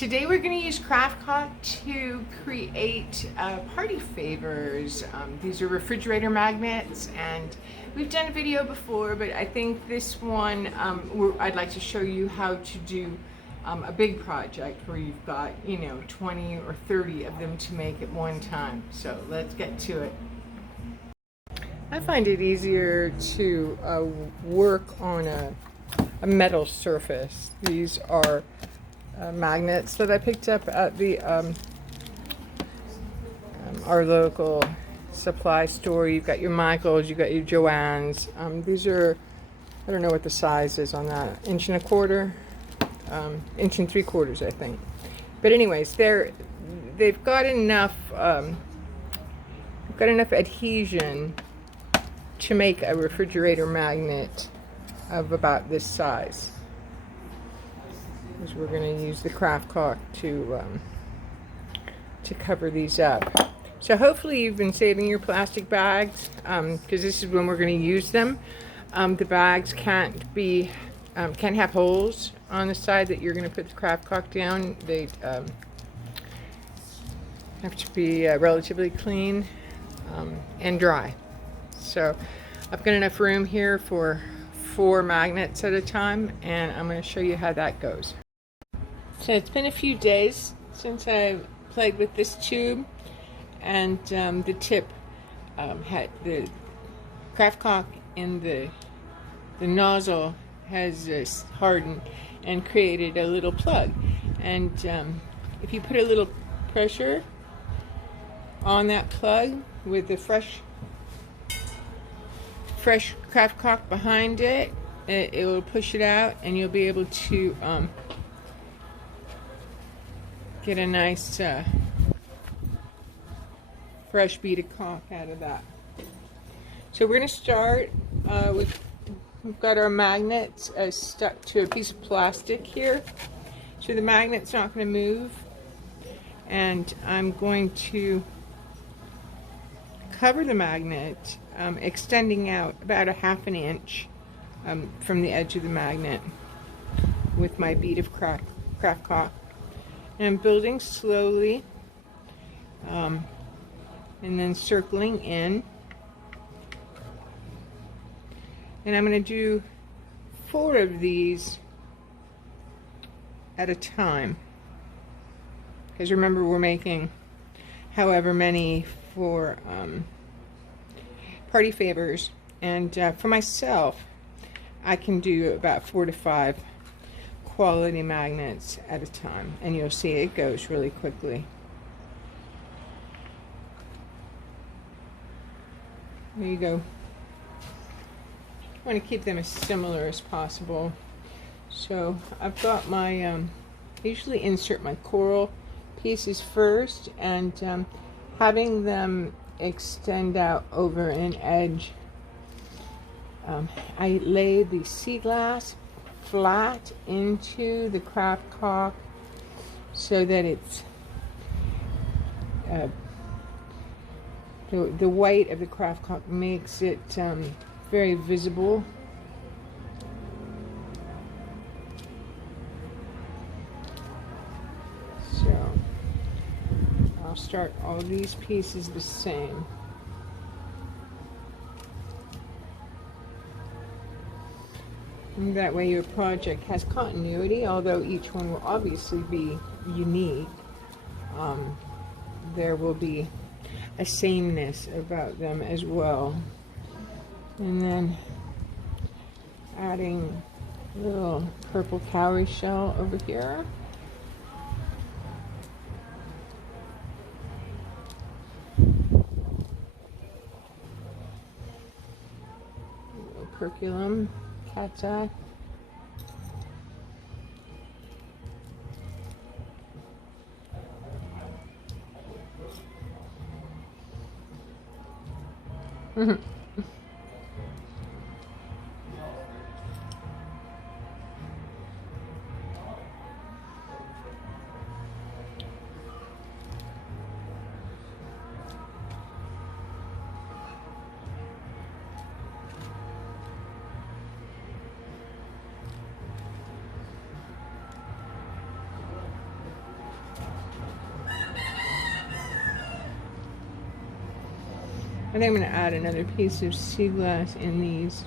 Today we're going to use CraftCaulk to create party favors. These are refrigerator magnets, and we've done a video before, but I think this one I'd like to show you how to do a big project where you've got 20 or 30 of them to make at one time. So let's get to it. I find it easier to work on a metal surface. These are magnets that I picked up at the our local supply store. You've got your Michaels, you've got your Joann's. These are, I don't know what the size is on that, 1.25 inch, 1 3/4, I think. But anyways, they've got enough adhesion to make a refrigerator magnet of about this size. Because we're going to use the CraftCaulk to cover these up. So hopefully you've been saving your plastic bags, because this is when we're going to use them. The bags can't have holes on the side that you're going to put the CraftCaulk down. They have to be relatively clean and dry. So I've got enough room here for 4 magnets at a time, and I'm going to show you how that goes. So it's been a few days since I played with this tube, and the tip had the CraftCaulk in the nozzle has hardened and created a little plug. And if you put a little pressure on that plug with the fresh CraftCaulk behind it, it will push it out, and you'll be able to get a nice fresh bead of caulk out of that. So we're going to start we've got our magnets stuck to a piece of plastic here, so the magnet's not going to move, and I'm going to cover the magnet, extending out about 1/2 inch from the edge of the magnet with my bead of CraftCaulk. And I'm building slowly, and then circling in. And I'm going to do 4 of these at a time. Because remember, we're making however many for party favors. And for myself, I can do about 4 to 5 quality magnets at a time, and you'll see it goes really quickly. There you go. I want to keep them as similar as possible. So I've got my I usually insert my coral pieces first, and having them extend out over an edge, I lay the sea glass flat into the CraftCaulk so that it's the white of the CraftCaulk makes it very visible. So I'll start all these pieces the same. And that way your project has continuity, although each one will obviously be unique. There will be a sameness about them as well. And then adding a little purple cowrie shell over here. Operculum, cat's eye. And I'm going to add another piece of sea glass in these.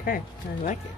Okay, I like it.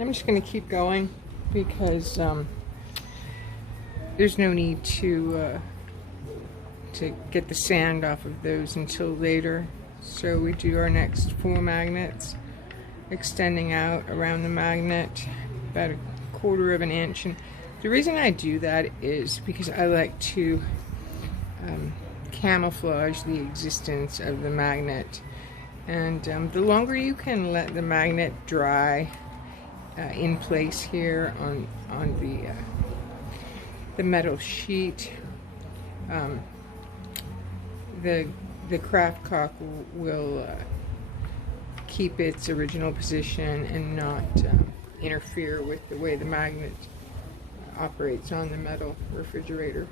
I'm just going to keep going because there's no need to get the sand off of those until later. So we do our next 4 magnets, extending out around the magnet about 1/4 of an inch. And the reason I do that is because I like to camouflage the existence of the magnet. And the longer you can let the magnet dry in place here on the metal sheet, the CraftCaulk will keep its original position and not interfere with the way the magnet operates on the metal refrigerator.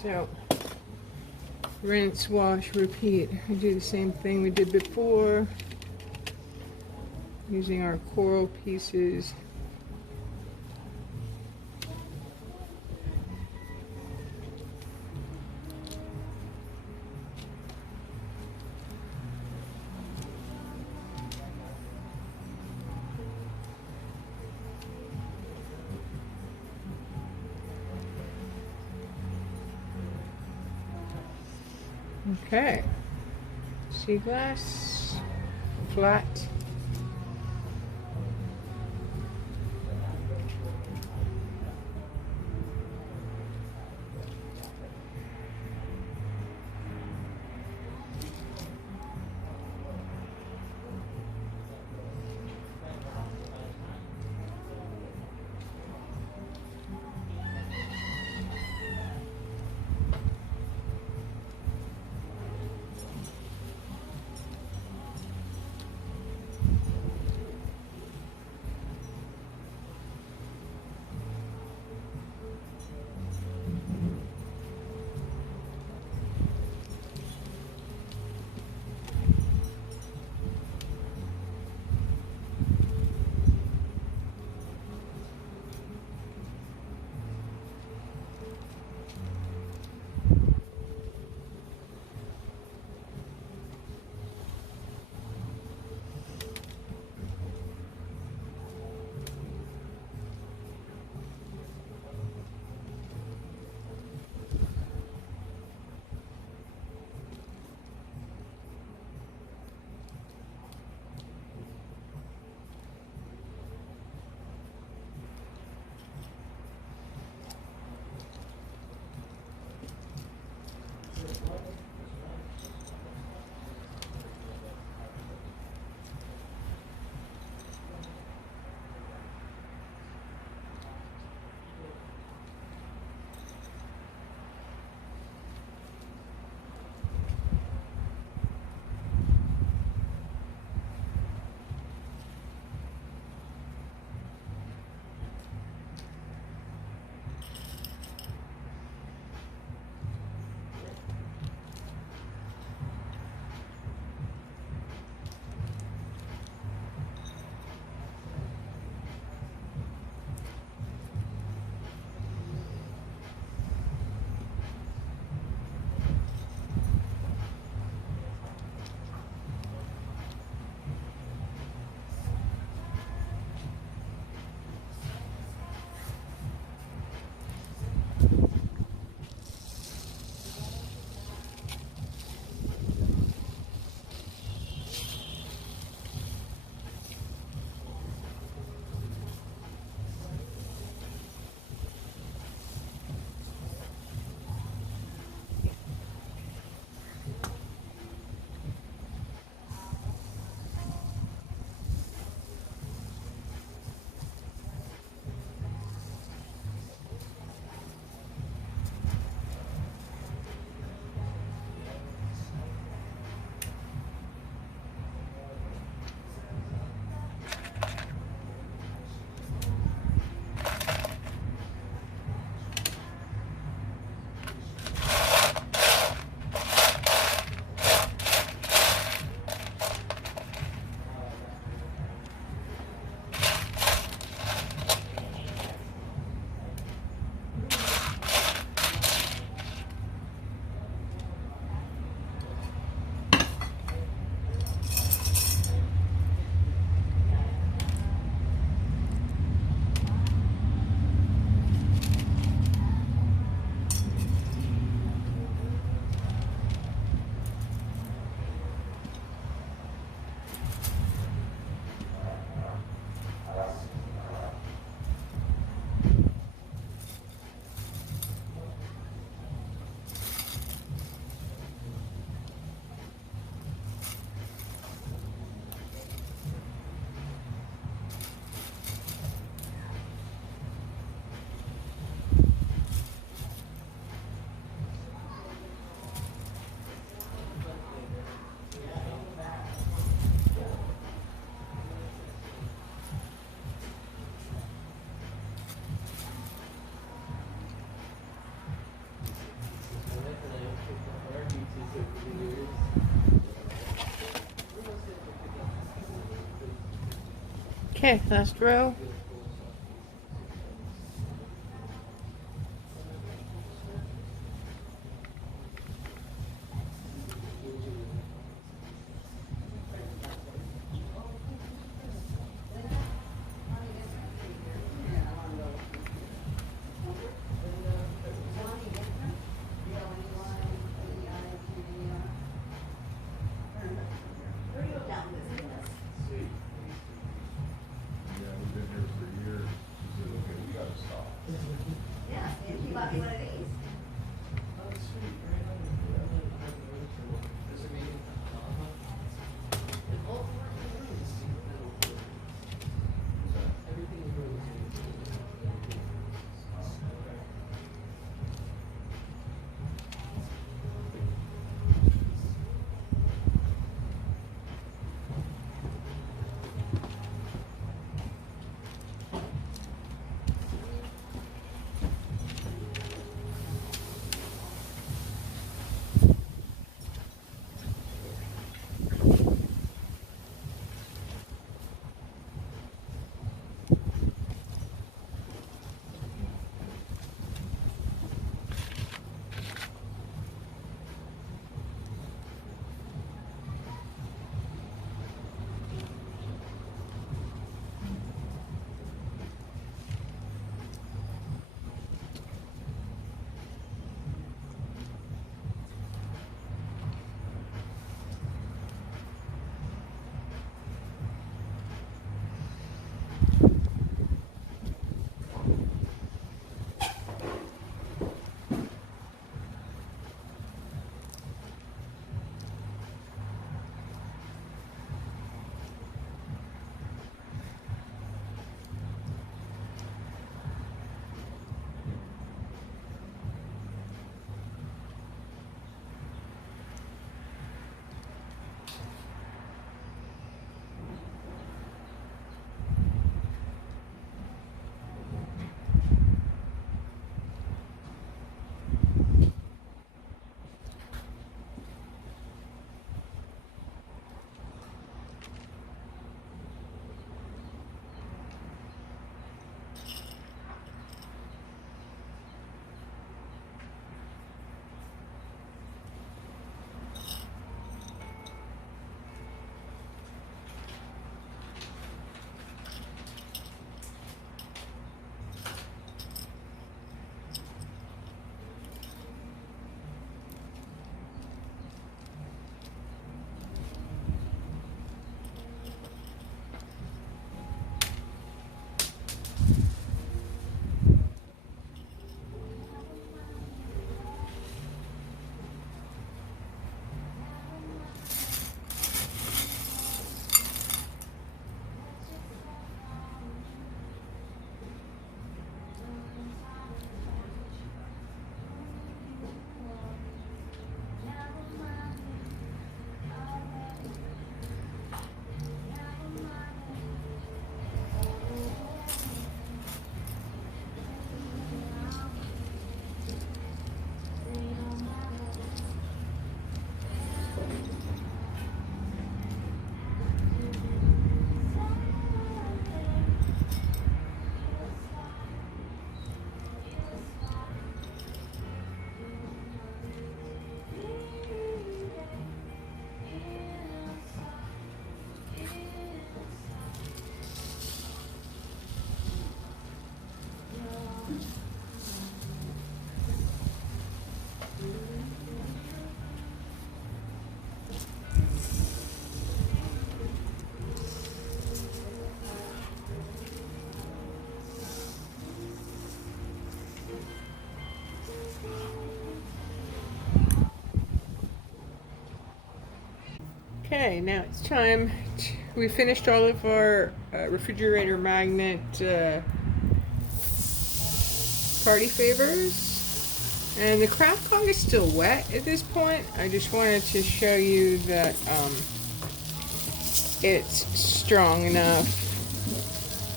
So, rinse, wash, repeat. We do the same thing we did before, using our coral pieces. Okay, sea glass, flat. Okay, last row. Okay, now it's time. We finished all of our refrigerator magnet party favors, and the CraftCaulk is still wet at this point. I just wanted to show you that it's strong enough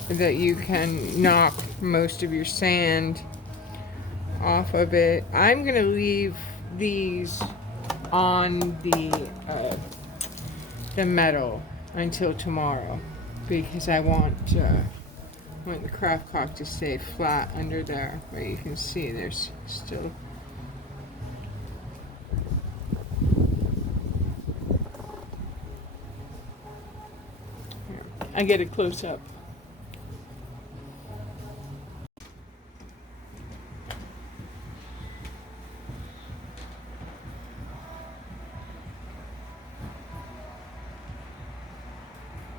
that you can knock most of your sand off of it. I'm gonna leave these on the metal until tomorrow. because I want the CraftCaulk to stay flat under there, but you can see there's still here. I get a close up.